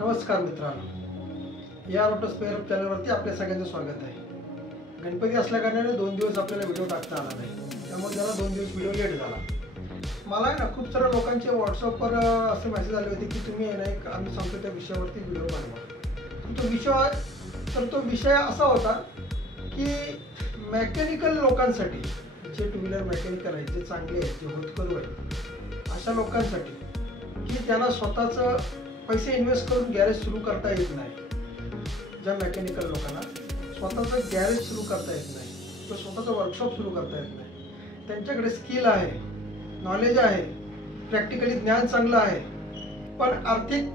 नमस्कार मित्रांनो, या ऑटो स्पेअर चॅनलवरती आपल्या सगळ्यांचं स्वागत आहे। गणपती असल्या कारणाने 2 दिवस आपल्याला व्हिडिओ टाकता आला नाही, त्यामुळे त्याला 2 दिवस व्हिडिओ लेट झाला। मला ना खूप साऱ्या लोकांचे व्हॉट्सअपवर असे मेसेज आले होते की तुम्ही ना एक आम्ही सांगतो त्या विषयावरती व्हिडिओ बनवा। तो विषय असा होता की मेकॅनिकल लोकांसाठी, जे टू व्हीलर मेकॅनिकल आहेत, जे चांगले आहेत, जे होतकरू आहेत, अशा लोकांसाठी की त्यांना स्वतःचं पैसे इन्व्हेस्ट करून गॅरेज सुरू करता येत नाही। ज्या मेकॅनिकल लोकांना स्वतःचं गॅरेज सुरू करता येत नाही किंवा स्वतःचं वर्कशॉप सुरू करता येत नाही, त्यांच्याकडे स्किल आहे, नॉलेज आहे, प्रॅक्टिकली ज्ञान चांगलं आहे, पण आर्थिक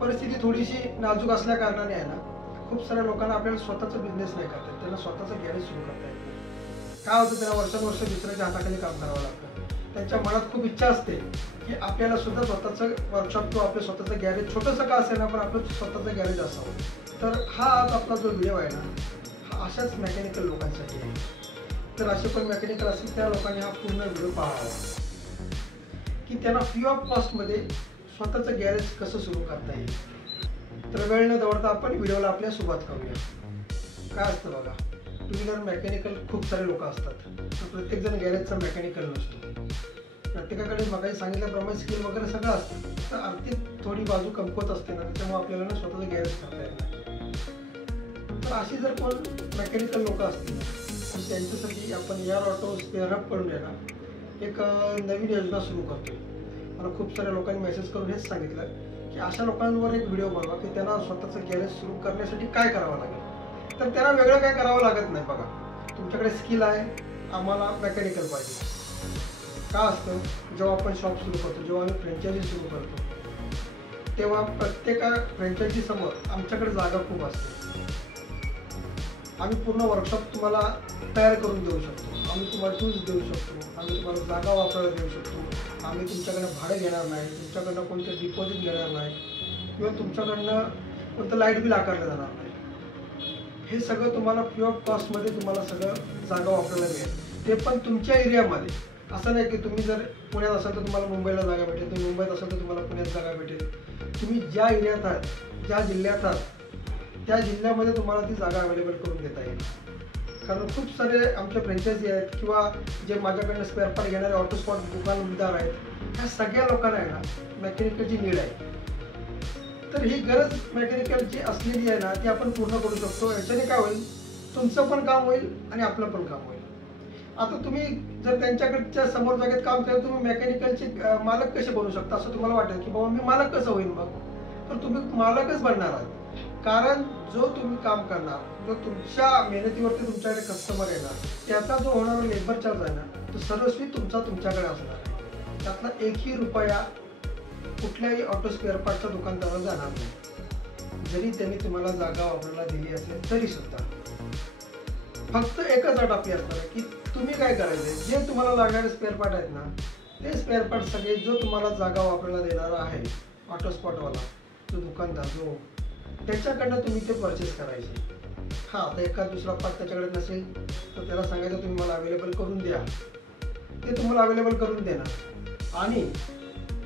परिस्थिती थोडीशी नाजूक असल्या कारणाने आहे ना, खूप साऱ्या लोकांना आपल्याला स्वतःचा बिझनेस नाही करता येत, त्यांना स्वतःचं गॅरेज सुरू करता येत नाही। काय होतं, त्यांना वर्षानुवर्ष दुसऱ्याच्या हाताखाली काम करावं लागतं। त्यांच्या मनात खूप इच्छा असते की आपल्याला सुद्धा स्वतःचं वर्कशॉप किंवा आपलं स्वतःचं गॅरेज, छोटंसं का असेल ना, पण आपलं स्वतःचं गॅरेज असावं। तर हा आज आपला जो व्हिडिओ आहे ना, हा अशाच मेकॅनिकल लोकांसाठी आहे। तर असे पण मेकॅनिकल असतील त्या लोकांनी हा पूर्ण व्हिडिओ पाहावा की त्यांना फ्री ऑफ कॉस्टमध्ये स्वतःचं गॅरेज कसं सुरू करता येईल। तर वेळ न दवडता आपण व्हिडिओला आपल्या सुरुवात करूया। काय असतं बघा, टू व्हीलर मेकॅनिकल खूप सारे लोक असतात, तर प्रत्येकजण गॅरेजचा मेकॅनिकल नसतो। प्रत्येकाकडे मगाशी सांगितल्याप्रमाणे स्किल वगैरे सगळं असतं, तर आर्थिक थोडी बाजू कमकुवत असते ना, त्याच्यामुळे आपल्याला ना स्वतःचं गॅरेज करता येत नाही। तर अशी जर कोण मेकॅनिकल लोक असतील तर त्यांच्यासाठी आपण या ऑटो स्पेअर हबकडून आहे ना एक नवीन योजना सुरू करतो। मला खूप साऱ्या लोकांनी मेसेज करून हेच सांगितलं की अशा लोकांवर एक व्हिडिओ बनवा की त्यांना स्वतःचं गॅरेज सुरू करण्यासाठी काय करावं लागेल। तर त्यांना वेगळं काय करावं लागत नाही। बघा, तुमच्याकडे स्किल आहे, आम्हाला मेकॅनिकल पाहिजे। का असतं, जेव्हा आपण शॉप सुरू करतो, जेव्हा आम्ही फ्रँचायझी सुरू करतो, तेव्हा प्रत्येक फ्रँचायझी समोर आमच्याकडे जागा खूप असते। आम्ही पूर्ण वर्कशॉप तुम्हाला तयार करून देऊ शकतो, आम्ही तुम्हाला टूल्स देऊ शकतो, आम्ही तुम्हाला जागा वापरायला देऊ शकतो, आम्ही तुमच्याकडनं भाडं घेणार नाही, तुमच्याकडनं कोणतं डिपॉझिट घेणार नाही, किंवा तुमच्याकडनं कोणतं लाईट बिल आकारलं जाणार नाही। हे सगळं तुम्हाला फ्री ऑफ कॉस्टमध्ये तुम्हाला सगळं जागा वापरायला मिळेल, ते पण तुमच्या एरियामध्ये। असं नाही की तुम्ही जर पुण्यात असाल तर तुम्हाला मुंबईला जागा भेटेल, तुम्ही मुंबईत असाल तर तुम्हाला पुण्यात जागा भेटेल। तुम्ही ज्या एरियात आहात, ज्या जिल्ह्यात आहात, त्या जिल्ह्यामध्ये तुम्हाला ती जागा अवेलेबल करून देता येईल। कारण खूप सारे आमच्या फ्रँचायझी आहेत किंवा जे माझ्याकडनं स्पेअर पार्ट घेणारे ऑटो स्पॉट दुकानदार आहेत, ह्या सगळ्या लोकांना आहे ना मेकॅनिकलची नीड आहे। तर ही गरज मेकॅनिकलची असलेली आहे ना, ती आपण पूर्ण करू शकतो। याच्याने काय होईल, तुमचं पण काम होईल आणि आपलं पण काम होईल। आता तुम्ही जर त्यांच्याकडच्या समोर जागेत काम केलं, तुम्ही मेकॅनिकलचे मालक कसे बनू शकता असं तुम्हाला वाटेल की बाबा मी मालक कसं होईल। मग तर तुम्ही मालकच बनणार आहात, कारण जो तुम्ही काम करणार, जो तुमच्या मेहनतीवरती तुमच्याकडे कस्टमर येणार, त्याचा जो होणारा लेबर चार्ज आहे ना, तो सर्वस्वी तुमच्याकडे असणार आहे। त्यातला एकही रुपया कुठल्याही ऑटो स्पेअर पार्टच्या दुकानदाराला जाणार नाही, जरी त्यांनी तुम्हाला जागा वापरायला दिली असेल तरी सुद्धा। फक्त एकच अट आपली असणार आहे की तुम्ही काय करायचे, जे तुम्हाला लागणारे स्पेअर पार्ट आहेत ना, ते स्पेअर पार्ट सगळे जो तुम्हाला जागा वापरायला देणारा आहे ऑटो स्पॉटवाला, जो दुकानदार, जो त्याच्याकडनं तुम्ही ते परचेस करायचे। हां, आता एखादा दुसरा पार्ट त्याच्याकडे नसेल तर त्याला सांगायचं तुम्ही मला अवेलेबल करून द्या, ते तुम्हाला अवेलेबल करून देणार। आणि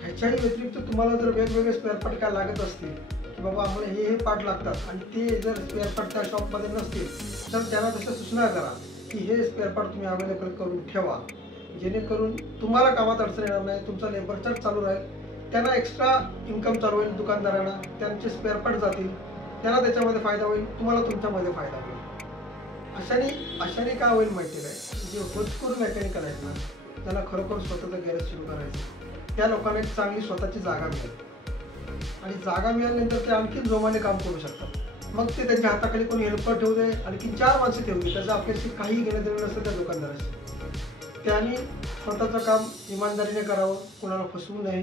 ह्याच्याही व्यतिरिक्त तुम्हाला जर वेगवेगळे स्पेअर पार्ट काय लागत असतील की बाबा आम्हाला हे पार्ट लागतात आणि ते जर स्पेअर पार्ट त्या शॉपमध्ये नसतील, तर त्यांना तशा सूचना करा की हे स्पेअर पार्ट तुम्ही अवेलेबल करून ठेवा, जेणेकरून तुम्हाला कामात अडचण येणार नाही, तुमचा लेबर चार्ज चालू राहील, त्यांना एक्स्ट्रा इन्कम चालू होईल, दुकानदारांना त्यांचे स्पेअर पार्ट जातील, त्यांना त्याच्यामध्ये फायदा होईल, तुम्हाला तुमच्यामध्ये फायदा होईल। अशाने काय होईल माहिती काय, जे होतकरू मेकॅनिकल आहेत ना, त्यांना खरोखर स्वतःचं गॅरेज सुरू करायचं, त्या लोकांना एक चांगली स्वतःची जागा मिळेल आणि जागा मिळाल्यानंतर ते आणखी जोमाने काम करू शकतात। मग ते त्यांच्या हाताखाली कोणी हेल्पर ठेवू दे, आणखी 4 माणसं ठेवू दे, त्याचं आपल्याशी काही घेणं देणं नसतं त्या दुकानदाराशी। त्यांनी स्वतःचं काम इमानदारीने करावं, कोणाला फसवू नये।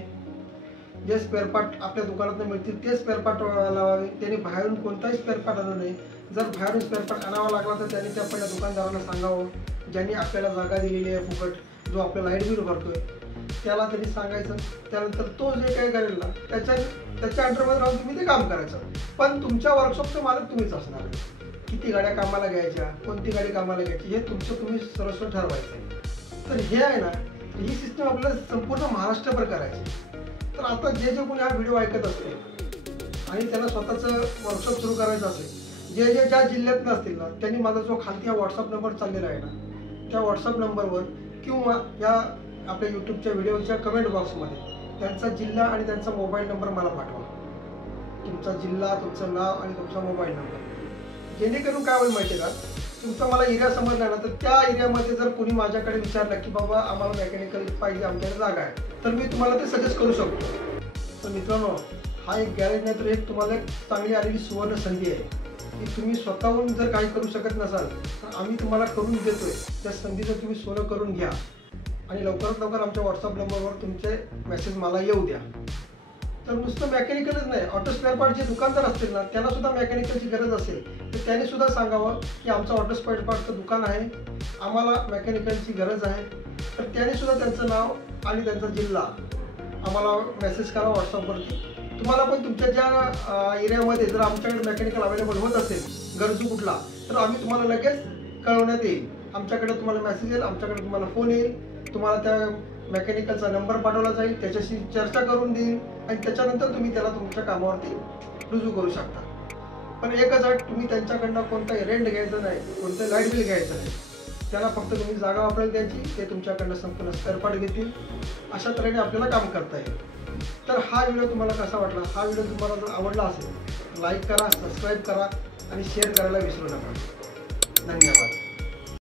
जे स्पेअर पार्ट आपल्या दुकानात मिळतील ते स्पेअर पार्ट लावावे, त्यांनी बाहेरून कोणताही स्पेअर पार्ट आणू नये। जर बाहेरून स्पेअर पार्ट आणावा लागला तर त्यांनी त्या पहिल्या दुकानदारांना सांगावं, ज्यांनी आपल्याला जागा दिलेली आहे फुकट, जो आपला लाईट बिल भरतोय, त्याला त्यांनी सांगायचं। त्यानंतर तो जे काही करेल ना, त्याच्या अंडरमध्ये राहून तुम्ही ते काम करायचं, पण तुमच्या वर्कशॉपचं मालक तुम्हीच असणार आहे। किती गाड्या कामाला घ्यायच्या, कोणती गाडी कामाला घ्यायची, हे तुमचं तुम्ही सर्वस्व ठरवायचं आहे। तर हे आहे ना, ही सिस्टम आपल्याला संपूर्ण महाराष्ट्रभर करायची। तर आता जे कोणी हा व्हिडिओ ऐकत असतील आणि त्यांना स्वतःचं वर्कशॉप सुरू करायचं असेल, ज्या जिल्ह्यात नसतील ना, त्यांनी माझा जो खालती हा व्हॉट्सअप नंबर चाललेला आहे ना, त्या व्हॉट्सअप नंबरवर किंवा या आपल्या यूट्यूबच्या व्हिडिओच्या कमेंट बॉक्समध्ये त्यांचा जिल्हा आणि त्यांचा मोबाईल नंबर मला पाठवा. तुमचा जिल्हा, तुमचं नाव आणि तुमचा मोबाईल नंबर. जेणेकरून काय होईल माहिती आहे का, तुमचा मला एरिया समजला ना, तर त्या एरियामध्ये जर कोणी माझ्याकडे विचारलं की बाबा आम्हाला मेकॅनिकल पाहिजे, आमच्याकडे जागा आहे, तर मी तुम्हाला ते सजेस्ट करू शकतो. तर मित्रांनो, हा एक गॅरेज नाही तर एक तुम्हाला एक चांगली आलेली सुवर्ण संधी आहे की तुम्ही स्वतःहून जर काही करू शकत नसाल तर आम्ही तुम्हाला करून देतोय. त्या संधीचं तुम्ही सोनं करून घ्या आणि लवकरात लवकर आमच्या व्हॉट्सअप नंबरवर तुमचे मेसेज मला येऊ द्या. तर नुसतं मेकॅनिकलच नाही, ऑटो स्पेअर पार्ट जे दुकानदार असतील ना, त्यांना सुद्धा मेकॅनिकलची गरज असेल तर त्यांनी सुद्धा सांगावं की आमचं ऑटो स्पेअर पार्टचं दुकान आहे, आम्हाला मेकॅनिकलची गरज आहे. तर त्यांनी सुद्धा त्यांचं नाव आणि त्यांचा जिल्हा आम्हाला मेसेज करा व्हॉट्सअपवरती. तुम्हाला पण तुमच्या ज्या एरियामध्ये जर आमच्याकडे मेकॅनिकल अवेलेबल होत असेल, गरजू कुठला, तर आम्ही तुम्हाला लगेच कळवण्यात येईल. आमच्याकडे तुम्हाला मेसेज येईल, आमच्याकडे तुम्हाला फोन येईल, तुम्हाला त्या मेकॅनिकलचा नंबर पाठवला जाईल, त्याच्याशी चर्चा करून देईल आणि त्याच्यानंतर तुम्ही त्याला तुमच्या कामावरती रुजू करू शकता. पण एकच अट, तुम्ही त्यांच्याकडनं कोणताही रेंट घ्यायचं नाही, कोणतं लाईट बिल घ्यायचं नाही. त्याला फक्त तुम्ही जागा वापरायला द्यायची, ते तुमच्याकडनं संपूर्ण स्पेअर पार्ट घेतील. अशा तऱ्हेने आपल्याला काम करता येईल. तर हा व्हिडिओ तुम्हाला कसा वाटला? हा व्हिडिओ तुम्हाला जर आवडला असेल लाईक करा, सबस्क्राईब करा आणि शेअर करायला विसरू नका. धन्यवाद.